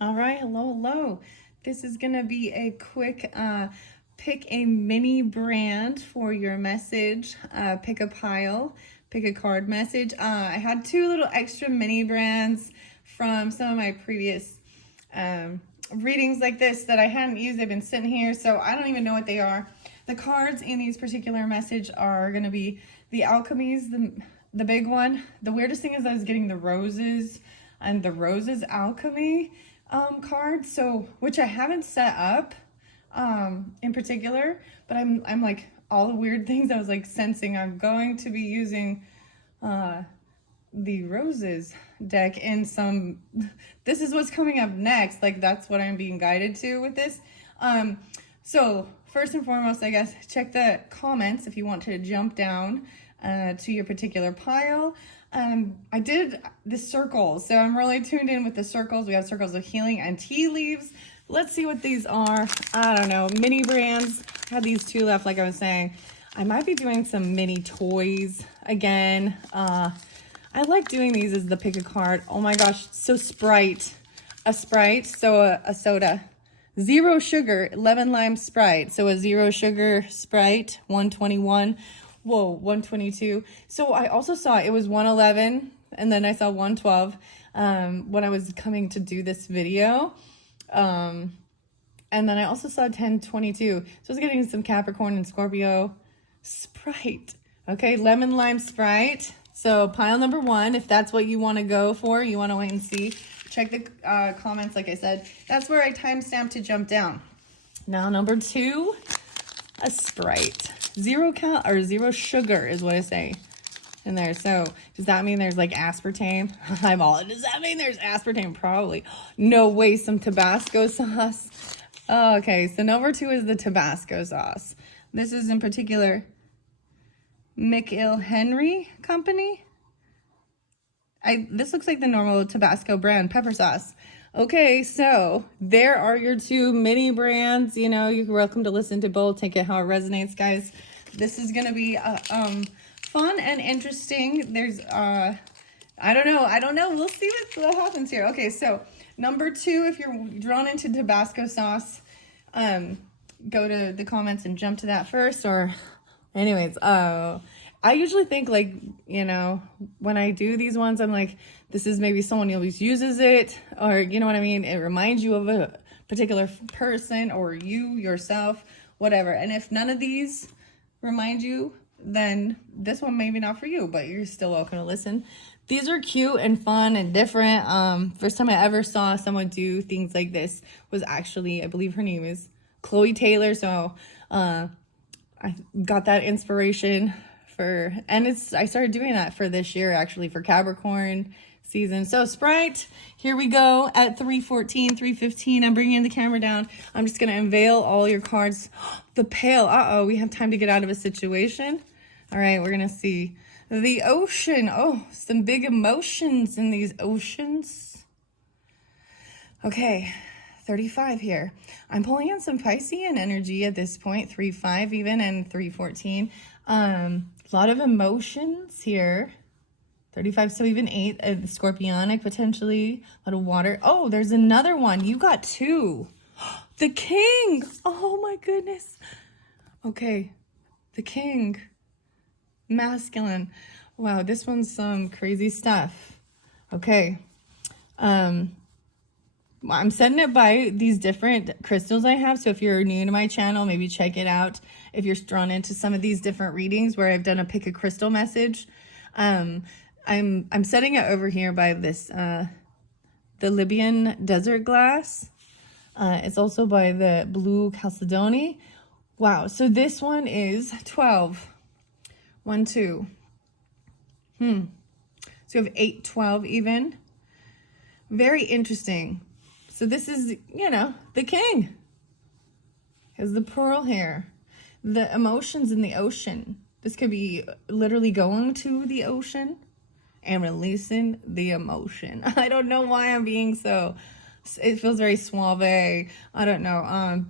All right, hello. This is gonna be a quick pick a mini brand for your message. Pick a pile, pick a card message. I had two little extra mini brands from some of my previous readings like this that I hadn't used. They've been sitting here, so I don't even know what they are. The cards in these particular message are gonna be the alchemies, the big one. The weirdest thing is I was getting the roses and the roses alchemy card, so which I haven't set up in particular, but I'm like all the weird things I was like sensing I'm going to be using the roses deck in some. This is what's coming up next, like that's what I'm being guided to with this. So first and foremost, I guess check the comments if you want to jump down to your particular pile. I did the circles, so I'm really tuned in with the circles. We have circles of healing and tea leaves. Let's see what these are. I don't know, mini brands. I had these two left, like I was saying. I might be doing some mini toys again. I like doing these as the pick a card. Oh my gosh, so a Sprite, so a soda. Zero sugar, lemon lime Sprite. So a zero sugar Sprite, 121. Whoa, 122. So I also saw it was 111 and then I saw 112 when I was coming to do this video. And then I also saw 1022. So I was getting some Capricorn and Scorpio Sprite. Okay, lemon lime Sprite. So pile number one, if that's what you want to go for, you want to wait and see. Check the comments, like I said. That's where I timestamp to jump down. Now number two, a Sprite. Zero sugar is what I say in there. So does that mean there's like aspartame? Does that mean there's aspartame? Probably. No way, some Tabasco sauce. Oh, okay, so number two is the Tabasco sauce. This is in particular McIlhenry Company. This looks like the normal Tabasco brand pepper sauce. Okay, so there are your two mini brands. You know, you're welcome to listen to both. Take it how it resonates, guys. This is gonna be fun and interesting. There's I don't know. We'll see what happens here. Okay, so number two, if you're drawn into Tabasco sauce, go to the comments and jump to that first. Or, anyways, I usually think, like, you know, when I do these ones, I'm like, this is maybe someone who always uses it, or you know what I mean? It reminds you of a particular person or you yourself, whatever. And if none of these remind you, then this one maybe not for you, but you're still welcome to listen. These are cute and fun and different. First time I ever saw someone do things like this was actually, I believe her name is Chloe Taylor. So I got that inspiration I started doing that for this year, actually, for Capricorn season. So Sprite, here we go at 3:14, 3:15. I'm bringing the camera down. I'm just going to unveil all your cards. The pail. We have time to get out of a situation. All right, we're going to see the ocean. Oh, some big emotions in these oceans. Okay, 35 here. I'm pulling in some Piscean energy at this point, 3-5 even, and 3:14. A lot of emotions here. 35, so even 8, scorpionic potentially. A lot of water. Oh, there's another one. You got two. The king. Oh my goodness. Okay, the king. Masculine. Wow, this one's some crazy stuff. Okay. I'm setting it by these different crystals I have. So if you're new to my channel, maybe check it out. If you're drawn into some of these different readings where I've done a pick a crystal message, I'm setting it over here by this the Libyan desert glass. It's also by the blue chalcedony. Wow. So this one is 12. 1, 2. So you have 8, 12 even. Very interesting. So this is, you know, the king. Has the pearl here. The emotions in the ocean. This could be literally going to the ocean and releasing the emotion. I don't know why I'm being so, it feels very suave. I don't know.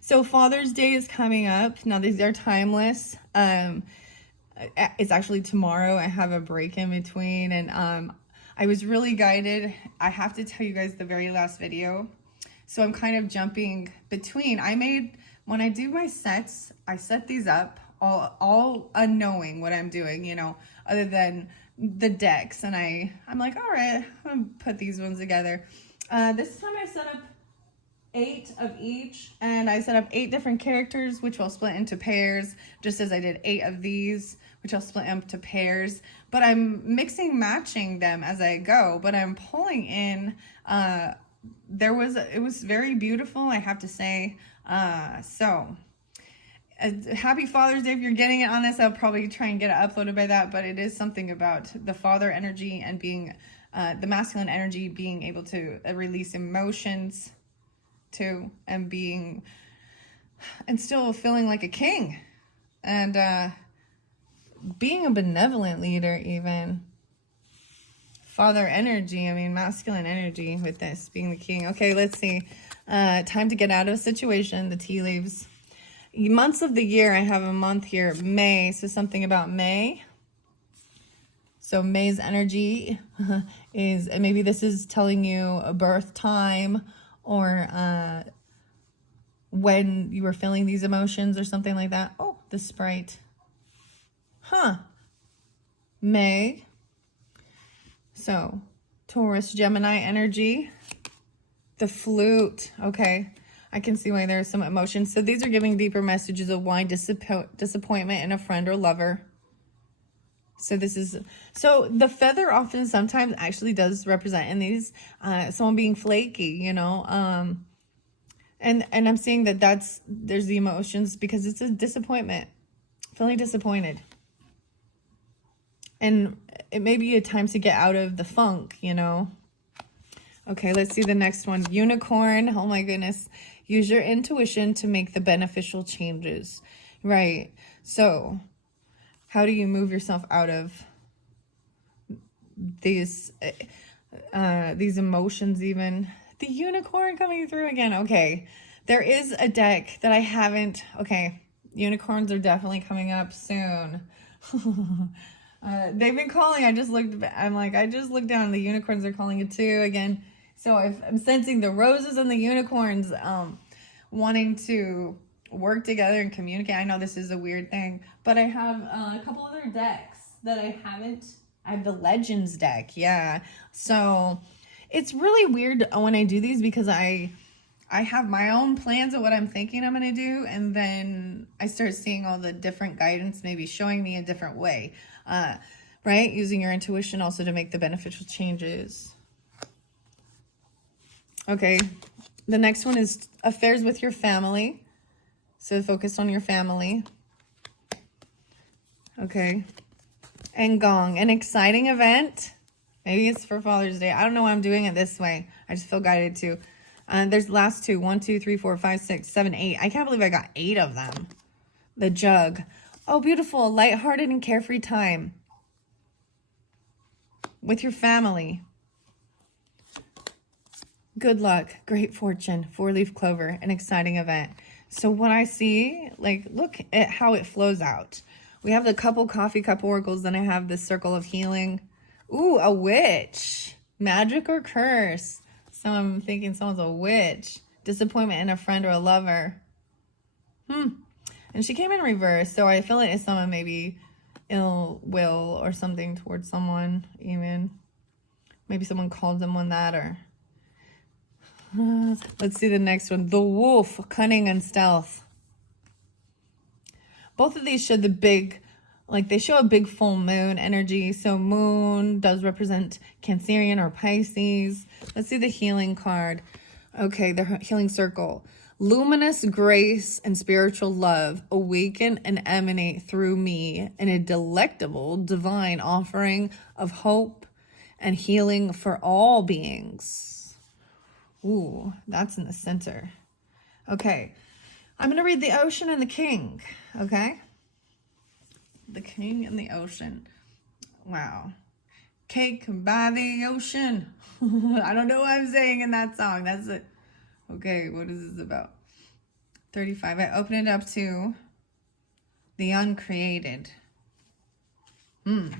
So Father's Day is coming up. Now these are timeless. It's actually tomorrow. I have a break in between, and I was really guided. I have to tell you guys the very last video. So I'm kind of jumping between. When I do my sets, I set these up all unknowing what I'm doing, you know, other than the decks. And I'm like, all right, I'm gonna put these ones together. This time I set up 8 of each, and I set up 8 different characters, which I'll split into pairs, just as I did 8 of these, which I'll split into pairs. But I'm matching them as I go, but I'm pulling in, it was very beautiful, I have to say. Happy Father's Day. If you're getting it on this, I'll probably try and get it uploaded by that, but it is something about the father energy and being, the masculine energy, being able to release emotions too, and still feeling like a king, and being a benevolent leader, even. Father energy, I mean, masculine energy with this, being the king. Okay, let's see. Time to get out of a situation, the tea leaves. Months of the year, I have a month here, May, so something about May. So May's energy is, maybe this is telling you a birth time, or when you were feeling these emotions or something like that. Oh, the Sprite. May. So, Taurus, Gemini energy. The flute. Okay. I can see why there's some emotion. So these are giving deeper messages of why disappointment in a friend or lover. So the feather often sometimes actually does represent in these someone being flaky, you know. And I'm seeing there's the emotions because it's a disappointment, feeling disappointed. And it may be a time to get out of the funk, you know. Okay, let's see the next one. Unicorn. Oh my goodness. Use your intuition to make the beneficial changes. Right. So how do you move yourself out of these emotions even? The unicorn coming through again. Okay. There is a deck that I haven't. Okay. Unicorns are definitely coming up soon. They've been calling. I just looked down. The unicorns are calling it too again. So I'm sensing the roses and the unicorns wanting to work together and communicate. I know this is a weird thing, but I have a couple other decks that I haven't. I have the Legends deck. Yeah. So it's really weird when I do these because I have my own plans of what I'm thinking I'm going to do. And then I start seeing all the different guidance, maybe showing me a different way. Right? Using your intuition also to make the beneficial changes. Okay. The next one is affairs with your family. So focus on your family. Okay. And Gong, an exciting event. Maybe it's for Father's Day. I don't know why I'm doing it this way. I just feel guided to. There's the last 2. 1, 2, 3, 4, 5, 6, 7, 8. I can't believe I got 8 of them. The Jug. Oh, beautiful. Lighthearted and carefree time with your family. Good luck, great fortune, 4-leaf clover, an exciting event. So what I see, like, look at how it flows out. We have the coffee cup oracles, then I have the circle of healing. Ooh, a witch. Magic or curse. So I'm thinking someone's a witch. Disappointment in a friend or a lover. And she came in reverse, so I feel like it's someone maybe ill will or something towards someone, even. Maybe someone called someone that, or... let's see the next one. The Wolf, cunning and stealth. Both of these show they show a big full moon energy. So moon does represent Cancerian or Pisces. Let's see the healing card. Okay, the healing circle. Luminous grace and spiritual love awaken and emanate through me in a delectable divine offering of hope and healing for all beings. Ooh, that's in the center. Okay, I'm going to read the Ocean and the King, okay? The King and the Ocean. Wow. Cake by the ocean. I don't know what I'm saying in that song. That's it. Okay, what is this about? 35. I open it up to the uncreated. The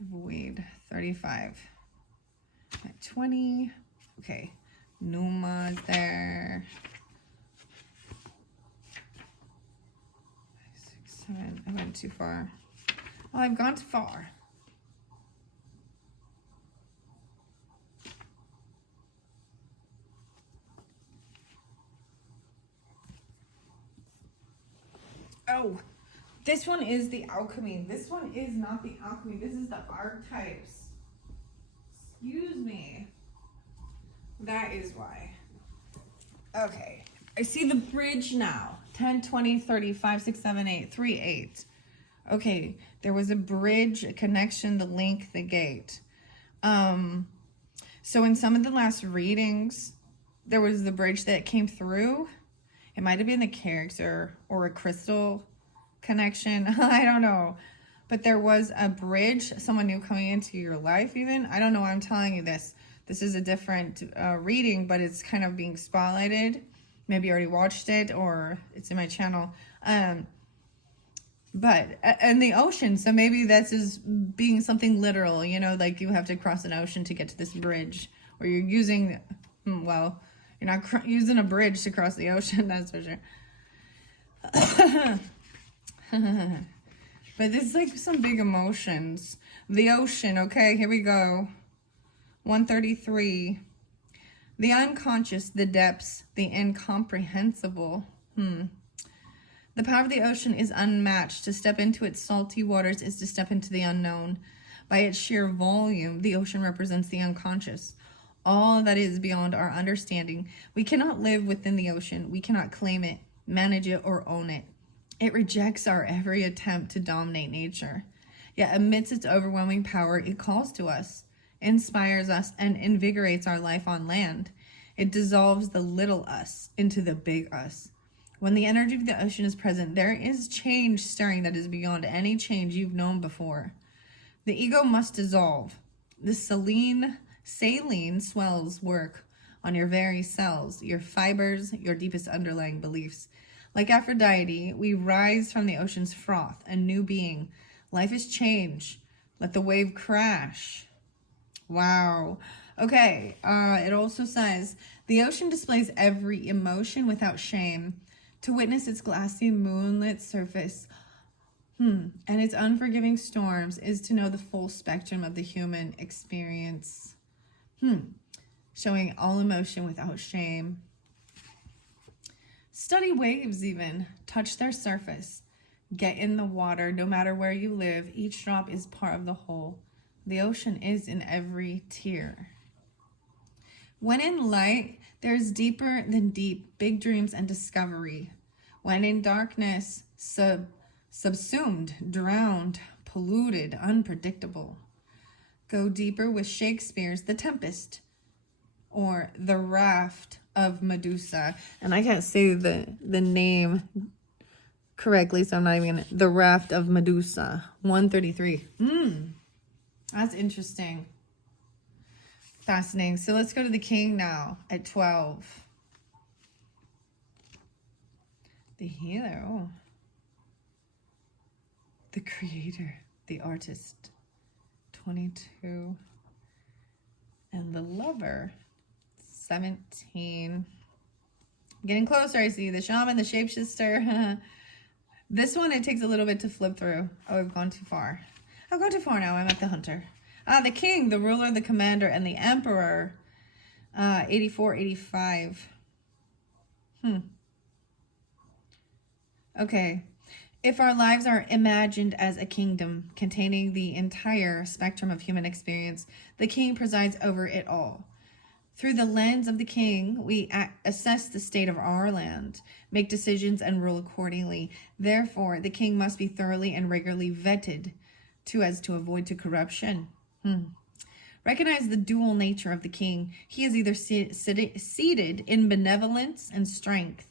void. 35. At 20. Okay. Numa's there. 5, 6, 7. I went too far. Oh, I've gone too far. Oh, this one is the alchemy. This one is not the alchemy. This is the archetypes. Excuse me. That is why. Okay. I see the bridge now. 10, 20, 30, 5, 6, 7, 8, 3, 8. Okay. There was a bridge, a connection, the link, the gate. So in some of the last readings, there was the bridge that came through. It might have been the character or a crystal connection. I don't know. But there was a bridge, someone new coming into your life even. I don't know why I'm telling you this. This is a different reading, but it's kind of being spotlighted. Maybe you already watched it or it's in my channel. But in the ocean, so maybe that's just being something literal, you know, like you have to cross an ocean to get to this bridge. Or you're using, well, you're not using a bridge to cross the ocean, that's for sure. But it's like some big emotions. The ocean, okay, here we go. 133. The unconscious, the depths, the incomprehensible. The power of the ocean is unmatched. To step into its salty waters is to step into the unknown. By its sheer volume, the ocean represents the unconscious. All that is beyond our understanding. We cannot live within the ocean. We cannot claim it, manage it, or own it. It rejects our every attempt to dominate nature. Yet amidst its overwhelming power, it calls to us, inspires us, and invigorates our life on land. It dissolves the little us into the big us. When the energy of the ocean is present, there is change stirring that is beyond any change you've known before. The ego must dissolve. The saline swells work on your very cells, your fibers, your deepest underlying beliefs. Like Aphrodite, we rise from the ocean's froth, a new being. Life is change. Let the wave crash. Wow. Okay, it also says, the ocean displays every emotion without shame. To witness its glassy moonlit surface and its unforgiving storms is to know the full spectrum of the human experience. Showing all emotion without shame. Study waves even. Touch their surface. Get in the water. No matter where you live, each drop is part of the whole. The ocean is in every tear. When in light, there is deeper than deep, big dreams and discovery. When in darkness, subsumed, drowned, polluted, unpredictable. Go deeper with Shakespeare's The Tempest or The Raft of Medusa. And I can't say the name correctly, so I'm not even gonna. The Raft of Medusa, 133. That's interesting. Fascinating. So let's go to the king now at 12. The healer. Oh. The creator. The artist. 22. And the lover. 17. Getting closer, I see. The shaman, the shapeshifter. This one, it takes a little bit to flip through. Oh, I've gone too far. I've gone too far now. I'm at the hunter. The king, the ruler, the commander, and the emperor. 84, 85. Okay. If our lives are imagined as a kingdom containing the entire spectrum of human experience, the king presides over it all. Through the lens of the king, we assess the state of our land, make decisions, and rule accordingly. Therefore, the king must be thoroughly and regularly vetted as to avoid corruption. Recognize the dual nature of the king. He is either seated in benevolence and strength,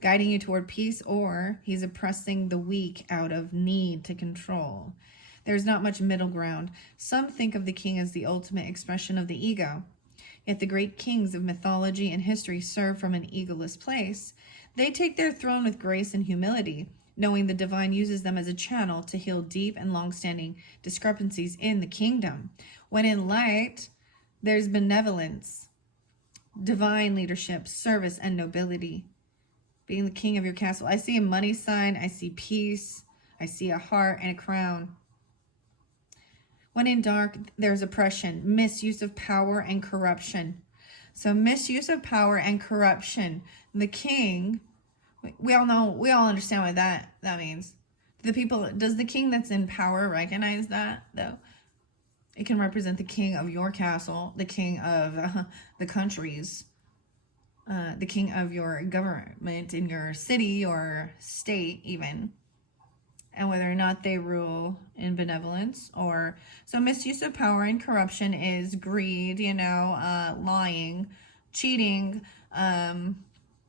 guiding you toward peace, or he's oppressing the weak out of need to control. There's not much middle ground. Some think of the king as the ultimate expression of the ego. Yet the great kings of mythology and history serve from an egoless place. They take their throne with grace and humility, knowing the divine uses them as a channel to heal deep and long-standing discrepancies in the kingdom. When in light, there's benevolence, divine leadership, service, and nobility. Being the king of your castle. I see a money sign. I see peace. I see a heart and a crown. When in dark, there's oppression, misuse of power, and corruption. So misuse of power and corruption. The king, we all understand what that means. Does the king that's in power recognize that, though? It can represent the king of your castle, the king of the countries, the king of your government in your city or state even, and whether or not they rule in benevolence or... So misuse of power and corruption is greed, lying, cheating,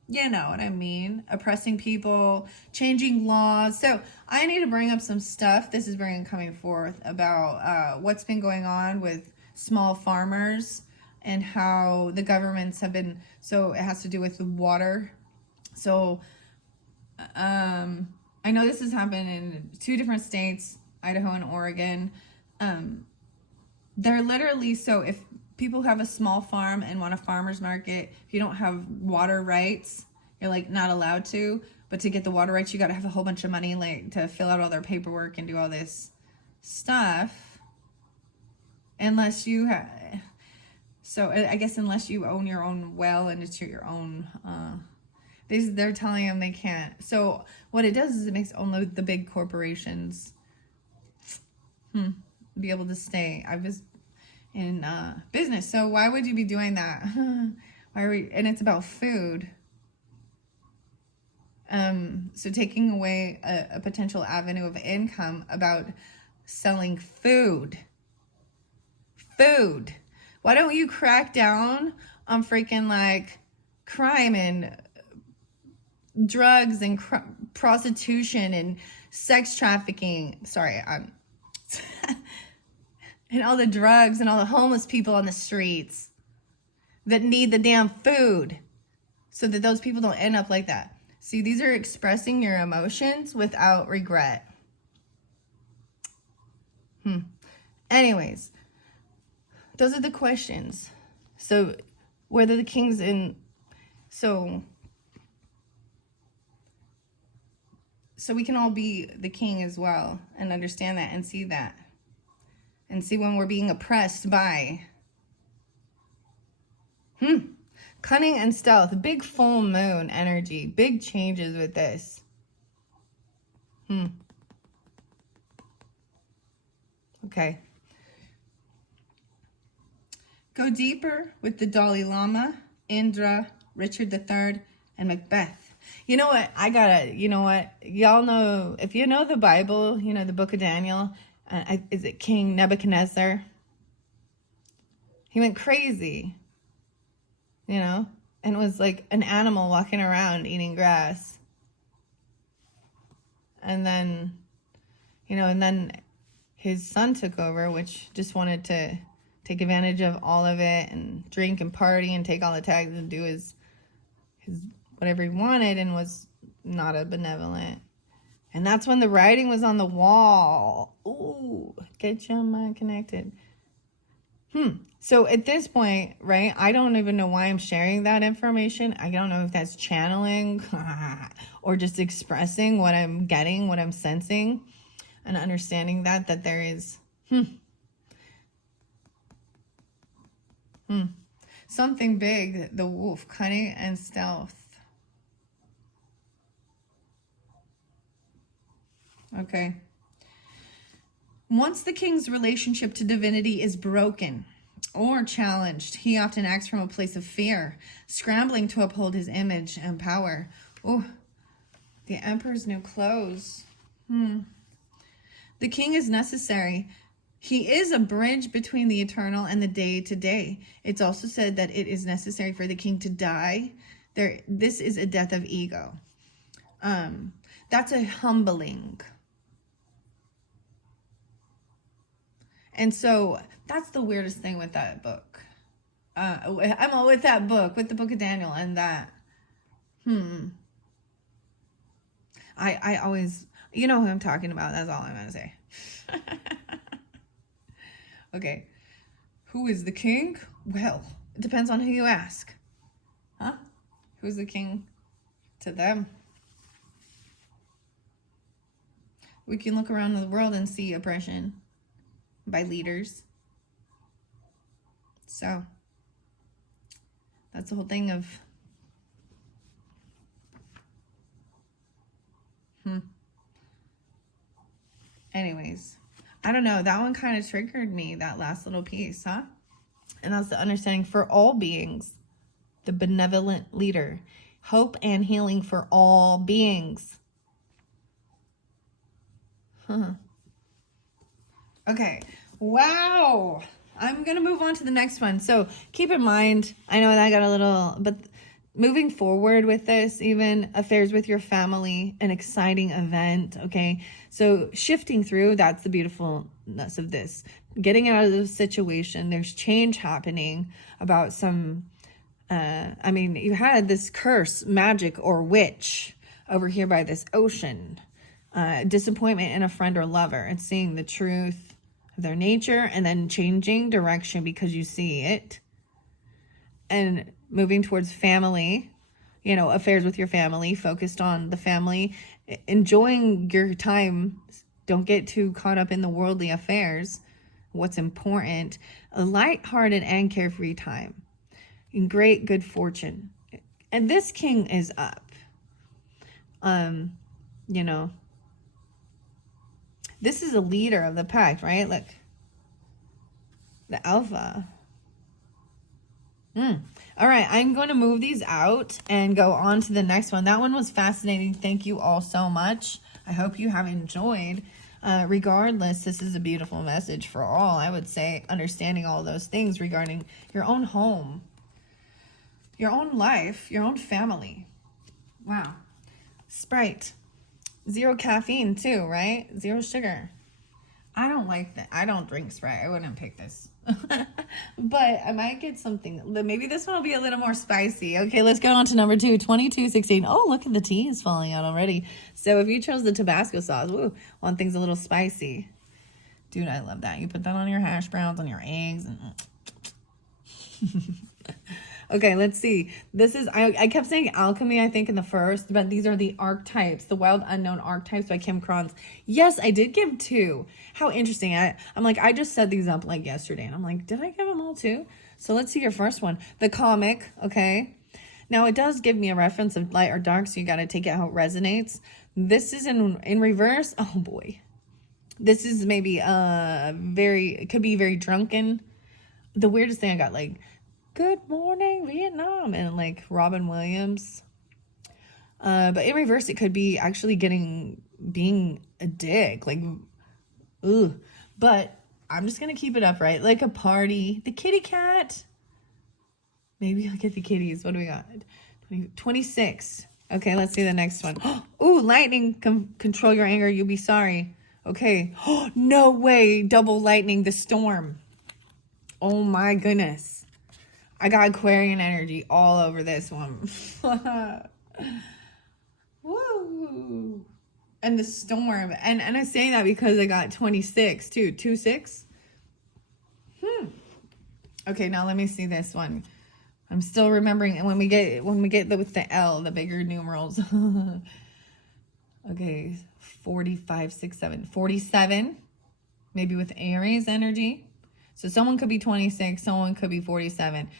you know what I mean, oppressing people, changing laws. So I need to bring up some stuff. This is coming forth about what's been going on with small farmers and how the governments have been, so it has to do with the water. So I know this has happened in 2 different states, Idaho and Oregon. They're literally, so if people have a small farm and want a farmer's market, if you don't have water rights, you're like not allowed to. But to get the water rights, you got to have a whole bunch of money like to fill out all their paperwork and do all this stuff. Unless you have, so I guess unless you own your own well and it's your own, they're telling them they can't. So what it does is it makes only the big corporations be able to stay. I was in business. So why would you be doing that? Why are we? And it's about food. So taking away a potential avenue of income about selling food. Food. Why don't you crack down on freaking like crime and drugs and prostitution and sex trafficking? Sorry, and all the drugs and all the homeless people on the streets that need the damn food so that those people don't end up like that. See, these are expressing your emotions without regret. Anyways, those are the questions. So whether the king's in, so we can all be the king as well and understand that and see that. And see when we're being oppressed by. Cunning and stealth. Big full moon energy. Big changes with this. Okay. Go deeper with the Dalai Lama, Indra, Richard III, and Macbeth. You know what? Y'all know, if you know the Bible, the book of Daniel, is it King Nebuchadnezzar? He went crazy, and was like an animal walking around eating grass. And then, and then his son took over, which just wanted to take advantage of all of it and drink and party and take all the tags and do his whatever he wanted, and was not a benevolent. And that's when the writing was on the wall. Ooh, get your mind connected. So at this point, right, I don't even know why I'm sharing that information. I don't know if that's channeling or just expressing what I'm getting, what I'm sensing, and understanding that there is something big, the wolf, cunning and stealth. Okay. Once the king's relationship to divinity is broken or challenged, he often acts from a place of fear, scrambling to uphold his image and power. Oh, the emperor's new clothes. The king is necessary. He is a bridge between the eternal and the day-to-day. It's also said that it is necessary for the king to die. This is a death of ego. That's a humbling. And so that's the weirdest thing with that book. With that book, with the book of Daniel and that. I always, you know who I'm talking about. That's all I'm going to say. Okay. Who is the king? Well, it depends on who you ask. Huh? Who's the king to them? We can look around the world and see oppression by leaders. So, that's the whole thing of... Anyways, I don't know. That one kind of triggered me, that last little piece, huh? And that's the understanding for all beings. The benevolent leader. Hope and healing for all beings. Okay. Wow. I'm going to move on to the next one. So keep in mind, I know that I got a little, but moving forward with this, even affairs with your family, an exciting event. Okay. So shifting through, that's the beautifulness of this. Getting out of the situation, there's change happening about some, you had this curse, magic, or witch over here by this ocean. Disappointment in a friend or lover, and seeing the truth of their nature and then changing direction because you see it, and moving towards family, affairs with your family, focused on the family, enjoying your time. Don't get too caught up in the worldly affairs. What's important, a lighthearted and carefree time, and great good fortune. And this king is up. This is a leader of the pack, right? Look. The alpha. All right, I'm going to move these out and go on to the next one. That one was fascinating. Thank you all so much. I hope you have enjoyed. Regardless, this is a beautiful message for all. I would say understanding all those things regarding your own home, your own life, your own family. Wow. Sprite. 0 caffeine too, right? 0 sugar. I don't like that. I don't drink Sprite. I wouldn't pick this. But I might get something. Maybe this one will be a little more spicy. Okay, let's go on to number 2, 2216. Oh, look at the tea is falling out already. So if you chose the Tabasco sauce, woo, want things a little spicy. Dude, I love that. You put that on your hash browns, on your eggs. And... Okay, let's see. This is, I kept saying alchemy, I think, in the first, but these are the archetypes, the wild unknown archetypes by Kim Kranz. Yes, I did give 2. How interesting. I'm like, I just set these up like yesterday, and I'm like, did I give them all 2? So let's see your first one. The comic, okay? Now, it does give me a reference of light or dark, so you got to take it how it resonates. This is in reverse. Oh, boy. This is maybe it could be very drunken. The weirdest thing I got, like, good morning, Vietnam, and like Robin Williams. But in reverse, it could be actually being a dick, like, ooh. But I'm just gonna keep it upright, like a party. The kitty cat. Maybe I'll get the kitties. What do we got? 26. Okay, let's see the next one. Ooh, lightning. Control your anger. You'll be sorry. Okay. No way. Double lightning. The storm. Oh my goodness. I got Aquarian energy all over this one. Woo! And the storm. And I'm saying that because I got 26 too. 26? Okay, now let me see this one. I'm still remembering, and when we get with the L, the bigger numerals. Okay, 45, 6, 7, 47. Maybe with Aries energy. So someone could be 26, someone could be 47.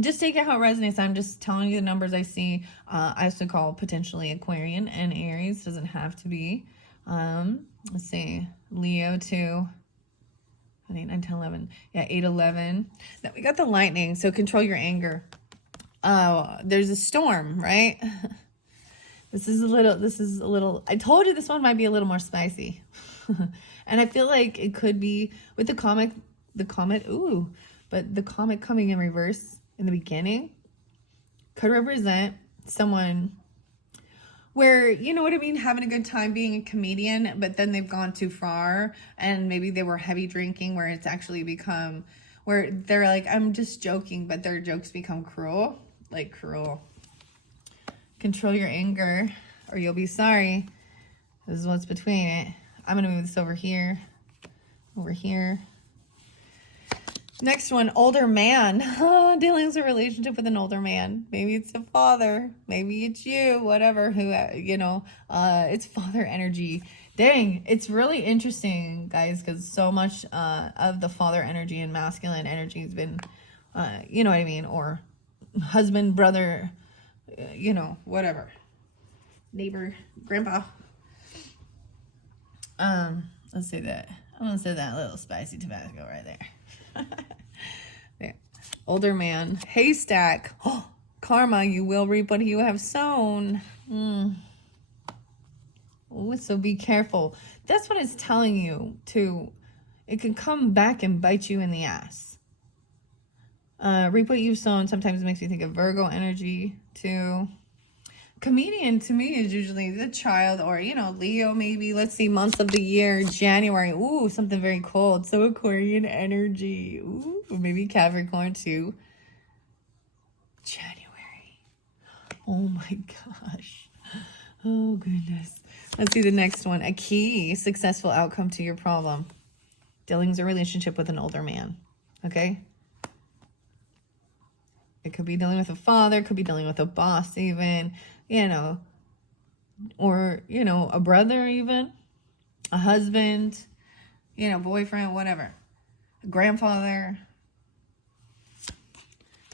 Just take it how it resonates. I'm just telling you the numbers I see. I also call potentially Aquarian and Aries. Doesn't have to be. Let's see. Leo 2. 8, 9, 10, 11. Yeah, 8, 11. Then we got the lightning. So control your anger. There's a storm, right? This is a little, I told you this one might be a little more spicy. And I feel like it could be with the comet, ooh, but the comet coming in reverse in the beginning could represent someone where, you know what I mean, having a good time being a comedian, but then they've gone too far and maybe they were heavy drinking, where it's actually become, where they're like, I'm just joking, but their jokes become cruel, like cruel. Control your anger or you'll be sorry. This is what's between it. I'm going to move this over here. Over here. Next one, older man. Oh, dealing with a relationship with an older man. Maybe it's a father. Maybe it's you. Whatever. Who, it's father energy. Dang, it's really interesting, guys, because so much of the father energy and masculine energy has been, you know what I mean, or husband, brother, whatever. Neighbor, grandpa. Let's say that. I'm going to say that little spicy Tabasco right there. There. Older man. Haystack. Oh, karma, you will reap what you have sown. Ooh, so be careful. That's what it's telling you to. It can come back and bite you in the ass. Reap what you've sown sometimes makes me think of Virgo energy too. Comedian to me is usually the child, or Leo maybe. Let's see, month of the year, January. Ooh, something very cold. So Aquarian energy. Ooh, maybe Capricorn too. January. Oh my gosh. Oh goodness. Let's see the next one. A key successful outcome to your problem. Dealing with a relationship with an older man. Okay. It could be dealing with a father, could be dealing with a boss even, or, a brother even, a husband, boyfriend, whatever, a grandfather,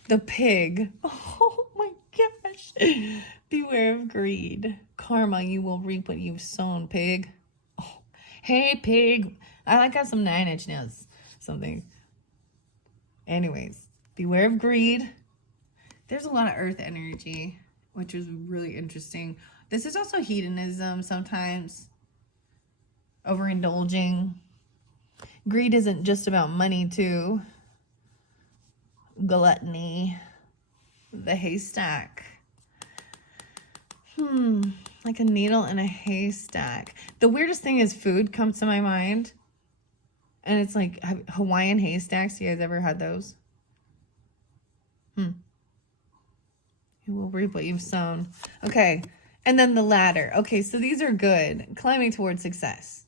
the pig. Oh my gosh. Beware of greed. Karma, you will reap what you've sown, pig. Oh, hey, pig. I got some 9-inch nails, something. Anyways, beware of greed. There's a lot of earth energy, which is really interesting. This is also hedonism sometimes. Overindulging. Greed isn't just about money too. Gluttony. The haystack. Like a needle in a haystack. The weirdest thing is food comes to my mind. And it's like Hawaiian haystacks. You guys ever had those? You will reap what you've sown. Okay. And then the ladder. Okay, so these are good. Climbing towards success.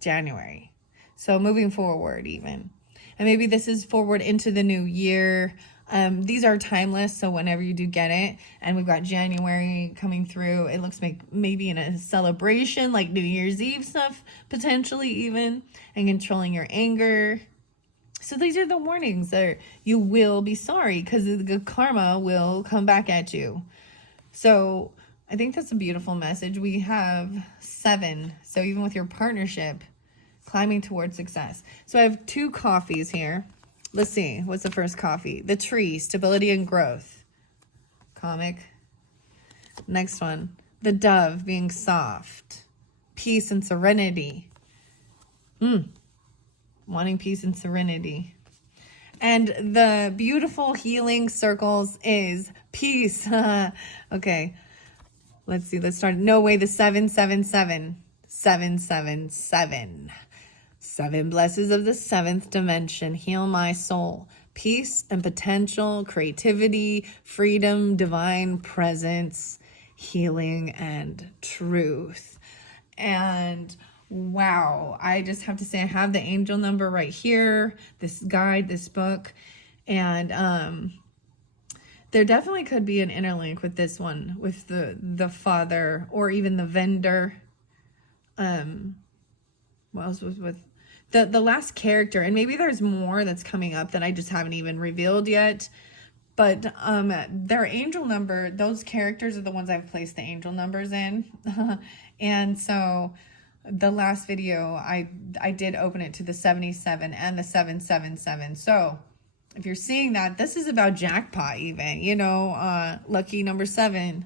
January. So moving forward even. And maybe this is forward into the new year. These are timeless, so whenever you do get it. And we've got January coming through. It looks like maybe in a celebration, like New Year's Eve stuff, potentially even. And controlling your anger. So these are the warnings that you will be sorry because the karma will come back at you. So I think that's a beautiful message. We have 7. So even with your partnership, climbing towards success. So I have 2 coffees here. Let's see. What's the first coffee? The tree, stability and growth. Comic. Next one. The dove, being soft. Peace and serenity. Wanting peace and serenity. And the beautiful healing circles is peace. Okay. Let's see. Let's start. No way. The 777. 777. 7 blessings of the 7th dimension. Heal my soul. Peace and potential, creativity, freedom, divine presence, healing, and truth. And wow, I just have to say I have the angel number right here, this guide, this book, and there definitely could be an interlink with this one, with the father or even the vendor. What else was with the last character? And maybe there's more that's coming up that I just haven't even revealed yet. But their angel number, those characters are the ones I've placed the angel numbers in. And so the last video, I did open it to the 77 and the 777. So if you're seeing that, this is about jackpot even, lucky number 7.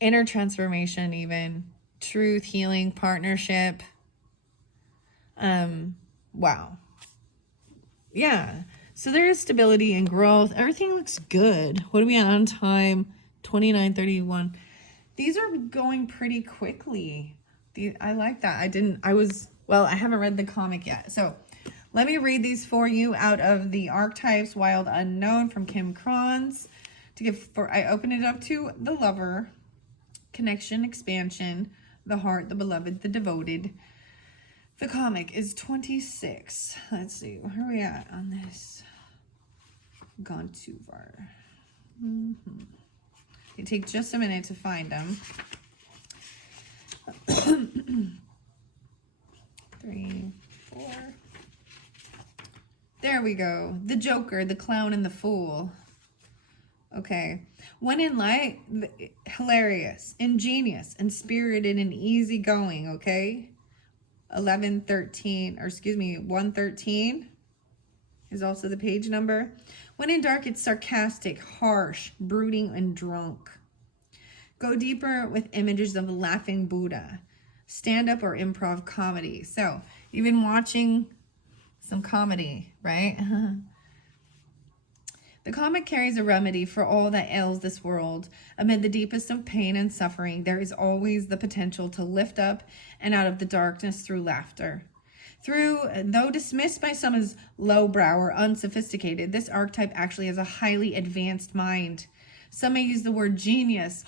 Inner transformation even. Truth, healing, partnership. Wow. Yeah. So there is stability and growth. Everything looks good. What are we on time? 29:31. These are going pretty quickly. I like that. I haven't read the comic yet. So let me read these for you out of the Archetypes Wild Unknown from Kim Kron's. I open it up to the lover, connection, expansion, the heart, the beloved, the devoted. The comic is 26. Let's see, where are we at on this? Gone too far. It takes just a minute to find them. 3, 4. There we go. The Joker, the Clown, and the Fool. Okay. When in light, hilarious, ingenious, and spirited and easygoing, okay? 113 is also the page number. When in dark, it's sarcastic, harsh, brooding, and drunk. Go deeper with images of a laughing Buddha, stand-up or improv comedy. So, you've been watching some comedy, right? The comic carries a remedy for all that ails this world. Amid the deepest of pain and suffering, there is always the potential to lift up and out of the darkness through laughter. Though dismissed by some as lowbrow or unsophisticated, this archetype actually has a highly advanced mind. Some may use the word genius.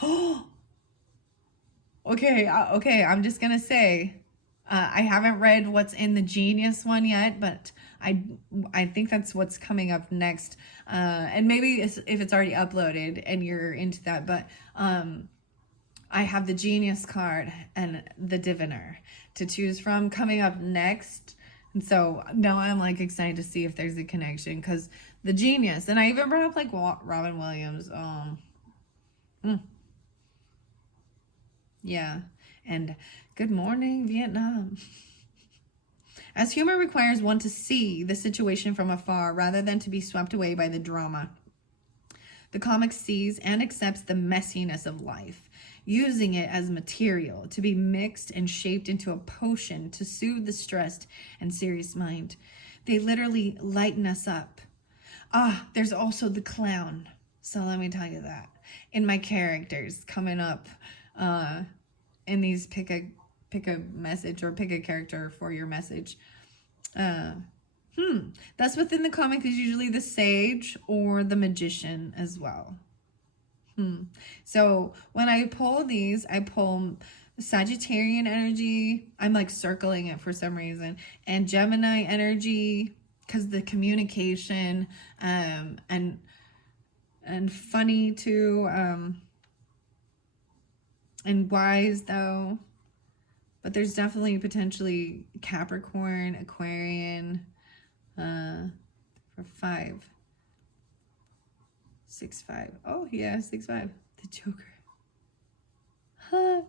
Okay, I'm just gonna say, I haven't read what's in the genius one yet, but I think that's what's coming up next. And maybe if it's already uploaded and you're into that, but I have the genius card and the diviner to choose from coming up next. And so now I'm like excited to see if there's a connection, because the genius, and I even brought up like Robin Williams. Yeah. And Good Morning, Vietnam. As humor requires one to see the situation from afar rather than to be swept away by the drama, the comic sees and accepts the messiness of life, using it as material to be mixed and shaped into a potion to soothe the stressed and serious mind. They literally lighten us up. There's also the clown. So let me tell you that. In my characters coming up in these pick a message or pick a character for your message. Thus within the comic is usually the sage or the magician as well. So when I pull these, I pull Sagittarian energy. I'm like circling it for some reason. And Gemini energy, because the communication, and funny too, and wise though. But there's definitely potentially Capricorn, Aquarian, for 5. 6-5. Oh, yeah, 6-5. The Joker.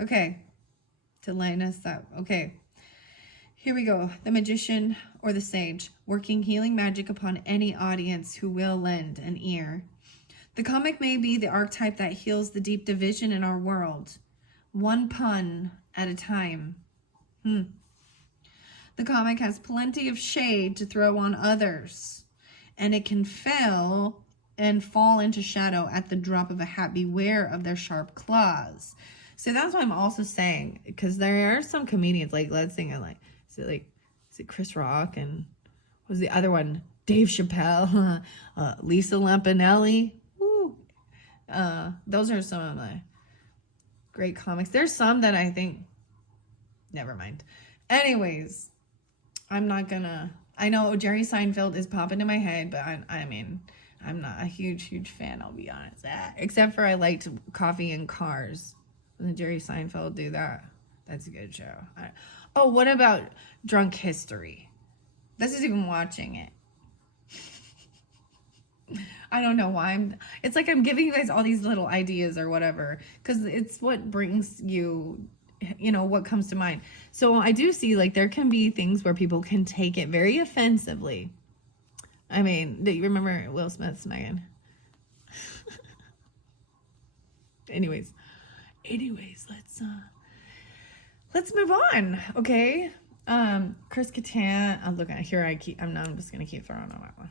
Okay. To line us up. Okay. Here we go. The magician or the sage, working healing magic upon any audience who will lend an ear. The comic may be the archetype that heals the deep division in our world. One pun at a time. The comic has plenty of shade to throw on others, and it can fail and fall into shadow at the drop of a hat. Beware of their sharp claws. So that's what I'm also saying, because there are some comedians, like, let's think of is it Chris Rock, and what was the other one? Dave Chappelle, Lisa Lampanelli. Woo. Those are some of my great comics. There's some that I think, never mind. Anyways, I'm not gonna, I know Jerry Seinfeld is popping in my head, but I mean, I'm not a huge fan, I'll be honest. Except for I liked Coffee and Cars. Didn't Jerry Seinfeld do that? That's a good show. Oh, what about Drunk History? This is even watching it. I don't know why it's like I'm giving you guys all these little ideas or whatever, because it's what brings you, what comes to mind. So I do see, like, there can be things where people can take it very offensively. I mean, do you remember Will Smith's Megan? Anyways, let's move on, okay? Chris Kattan. I'm looking at here. I'm just gonna keep throwing on that one.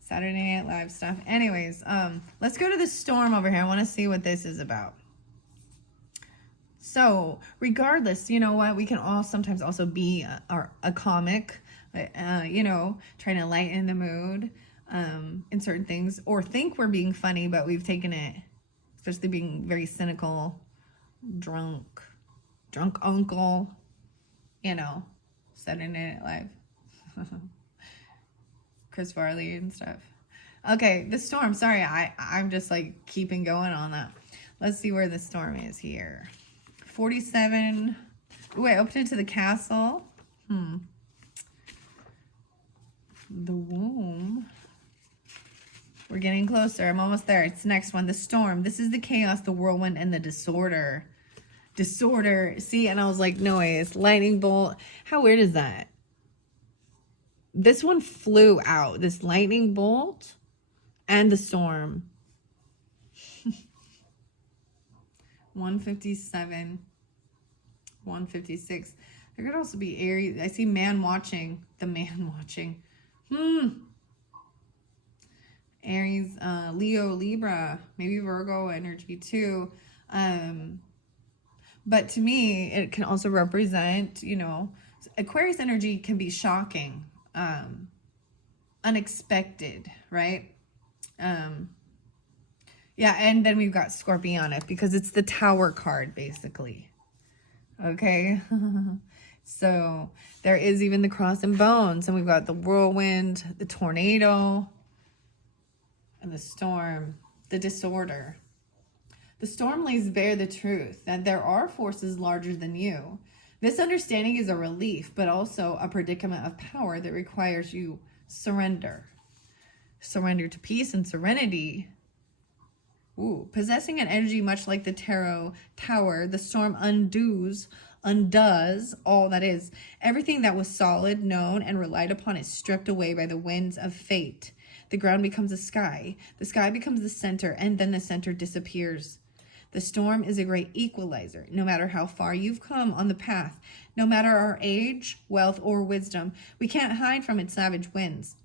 Saturday Night Live stuff. Anyways, let's go to the storm over here. I want to see what this is about. So, regardless, you know what? We can all sometimes also be a comic, trying to lighten the mood in certain things, or think we're being funny, but we've taken it, especially being very cynical, drunk uncle, you know, Saturday Night Live. Chris Farley and stuff. Okay, the storm. Sorry, I'm just like keeping going on that. Let's see where the storm is here. 47. Ooh, I opened it to the castle. The womb. We're getting closer. I'm almost there. It's the next one. The storm. This is the chaos, the whirlwind, and the disorder. Disorder. See, and I was like, no way. It's lightning bolt. How weird is that? This one flew out. This lightning bolt and the storm. 157. 156. There could also be Aries. I see man watching. The man watching. Aries, Leo, Libra, maybe Virgo energy too. But to me, it can also represent, you know, Aquarius energy can be shocking, unexpected, right? Yeah, and then we've got Scorpionic because it's the Tower card, basically. Okay? So there is even the cross and bones, and we've got the whirlwind, the tornado, and the storm, the disorder. The storm lays bare the truth that there are forces larger than you. This understanding is a relief, but also a predicament of power that requires you surrender. Surrender to peace and serenity. Ooh, possessing an energy much like the tarot tower, the storm undoes all that is. Everything that was solid, known, and relied upon is stripped away by the winds of fate. The ground becomes a sky. The sky becomes the center, and then the center disappears. The storm is a great equalizer. No matter how far you've come on the path, no matter our age, wealth, or wisdom, we can't hide from its savage winds.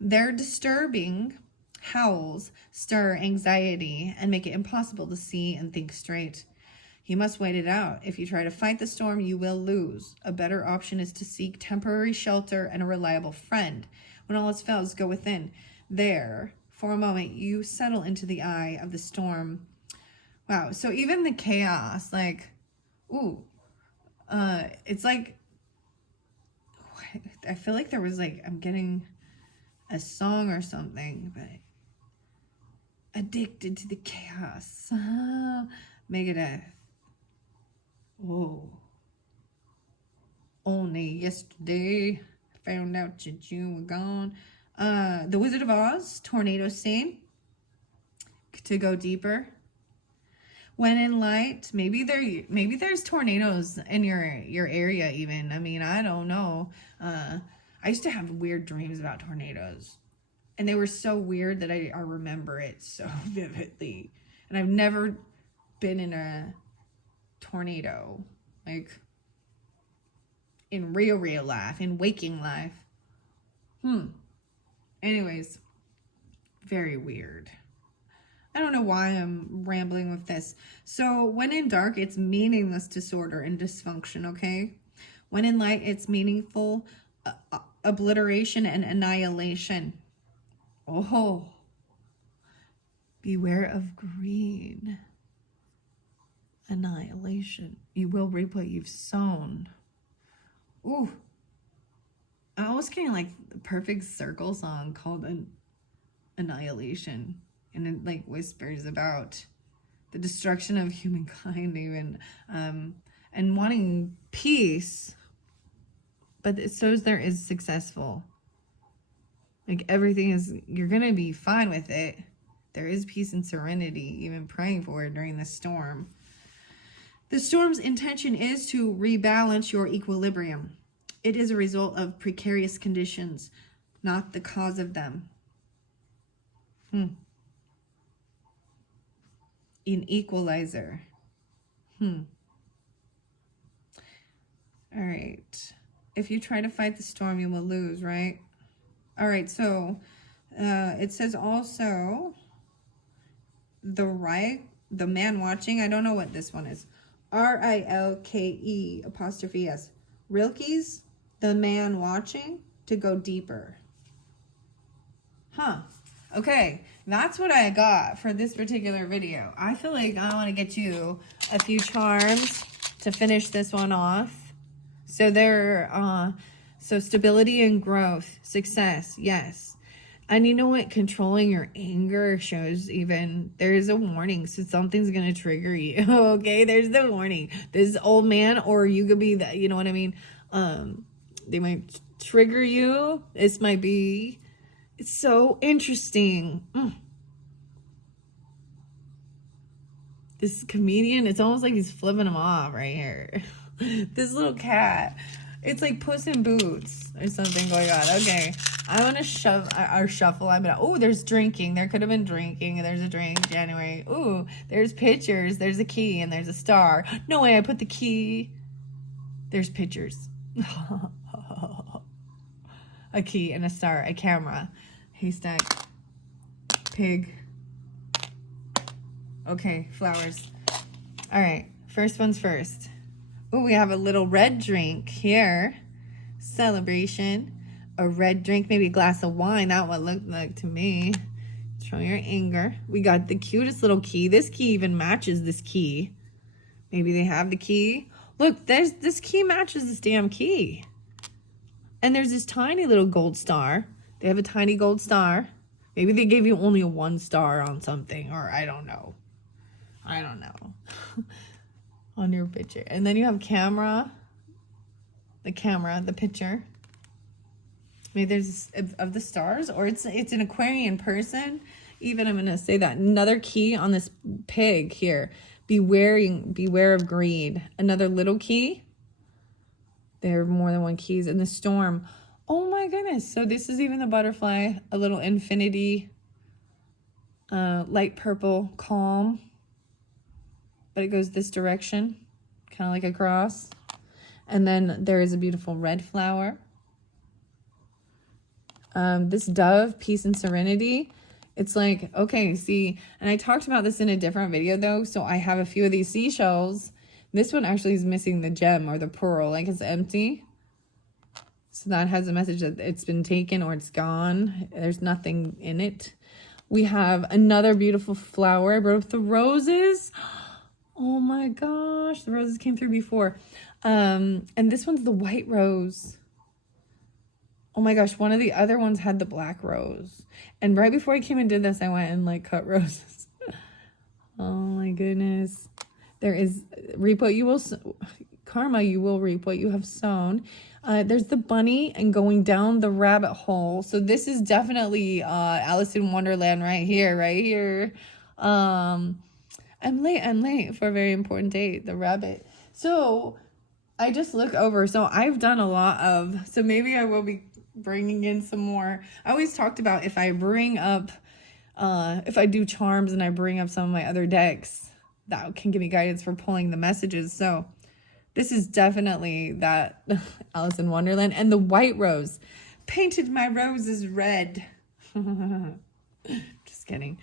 Their disturbing howls stir anxiety and make it impossible to see and think straight. You must wait it out. If you try to fight the storm, you will lose. A better option is to seek temporary shelter and a reliable friend. When all else fails, go within. There, for a moment, you settle into the eye of the storm. Wow, so even the chaos, like, ooh, it's like, I feel like there was like, I'm getting a song or something, but addicted to the chaos. Megadeth. Whoa. Only yesterday, I found out that you were gone. The Wizard of Oz, tornado scene. To go deeper. When in light, maybe there's tornadoes in your area even. I mean, I don't know. I used to have weird dreams about tornadoes. And they were so weird that I remember it so vividly. And I've never been in a tornado, like in real life, in waking life. Anyways, very weird. I don't know why I'm rambling with this. So when in dark, it's meaningless disorder and dysfunction, okay? When in light, it's meaningful obliteration and annihilation. Oh, beware of green. Annihilation. You will reap what you've sown. Ooh. I was getting like the Perfect Circle song called Annihilation. And it like whispers about the destruction of humankind even. And wanting peace. But it shows there is successful. Like everything is, you're going to be fine with it. There is peace and serenity, even praying for it during the storm. The storm's intention is to rebalance your equilibrium. It is a result of precarious conditions, not the cause of them. An equalizer. All right. If you try to fight the storm, you will lose, right? All right, so it says also the man watching. I don't know what this one is. RILKE''S. Rilke's, the man watching, to go deeper. Okay. that's what I got for this particular video. I feel like I want to get you a few charms to finish this one off. So so stability and growth, success, yes. And you know what? Controlling your anger shows even there is a warning. So something's going to trigger you. Okay, there's the warning. This old man, or you could be that, you know what I mean? They might trigger you. This might be, it's so interesting. This comedian, it's almost like he's flipping him off right here. This little cat. It's like Puss in Boots or something going on. Okay, I want to shuffle. Oh, there's drinking. There could have been drinking. There's a drink. January. Ooh, there's pictures. There's a key and there's a star. No way, I put the key. There's pictures. A key and a star. A camera. Haystack. Pig. Okay, flowers. All right, first one's first. Oh, we have a little red drink here. Celebration. A red drink, maybe a glass of wine. That one looked like to me. Show your anger. We got the cutest little key. This key even matches this key. Maybe they have the key. Look, this key matches this damn key. And there's this tiny little gold star. They have a tiny gold star. Maybe they gave you only a 1 star on something, or I don't know. I don't know. On your picture. And then you have camera. The camera, the picture. Maybe there's of the stars, or it's an Aquarian person. Even I'm gonna say that. Another key on this pig here. Beware of greed. Another little key. There are more than 1 keys in the storm. Oh my goodness. So this is even the butterfly, a little infinity, light purple, calm. But it goes this direction, kind of like a cross. And then there is a beautiful red flower. This dove, peace and serenity. It's like, okay, see, and I talked about this in a different video though. So I have a few of these seashells. This one actually is missing the gem or the pearl, like it's empty. So that has a message that it's been taken or it's gone. There's nothing in it. We have another beautiful flower. I wrote the roses. Oh my gosh, the roses came through before. And this one's the white rose. Oh my gosh, one of the other ones had the black rose. And right before I came and did this, I went and like cut roses. Oh my goodness. There is reap what you will, karma, you will reap what you have sown. There's the bunny and going down the rabbit hole. So this is definitely Alice in Wonderland right here. I'm late for a very important date, the rabbit. So I just look over. So I've done a lot of, so maybe I will be bringing in some more. I always talked about if I bring up, if I do charms and I bring up some of my other decks, that can give me guidance for pulling the messages. So this is definitely that Alice in Wonderland. And the white rose. Painted my roses red. Just kidding.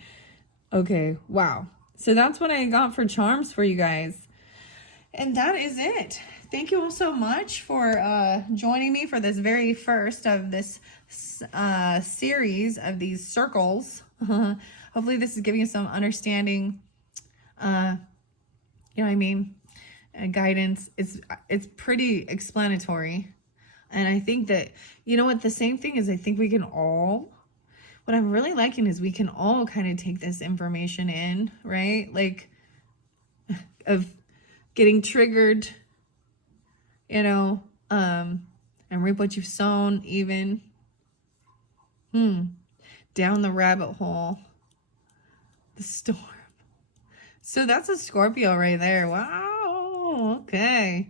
Okay, wow. So that's what I got for charms for you guys. And that is it. Thank you all so much for joining me for this very first of this series of these circles. Hopefully this is giving you some understanding, you know what I mean, guidance. It's pretty explanatory. And I think that, you know what, the same thing is I think we can all, what I'm really liking is we can all kind of take this information in, right? Like, of getting triggered, you know, and reap what you've sown even. Down the rabbit hole. The storm. So that's a Scorpio right there. Wow. Okay.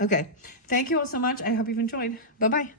Okay. Thank you all so much. I hope you've enjoyed. Bye-bye.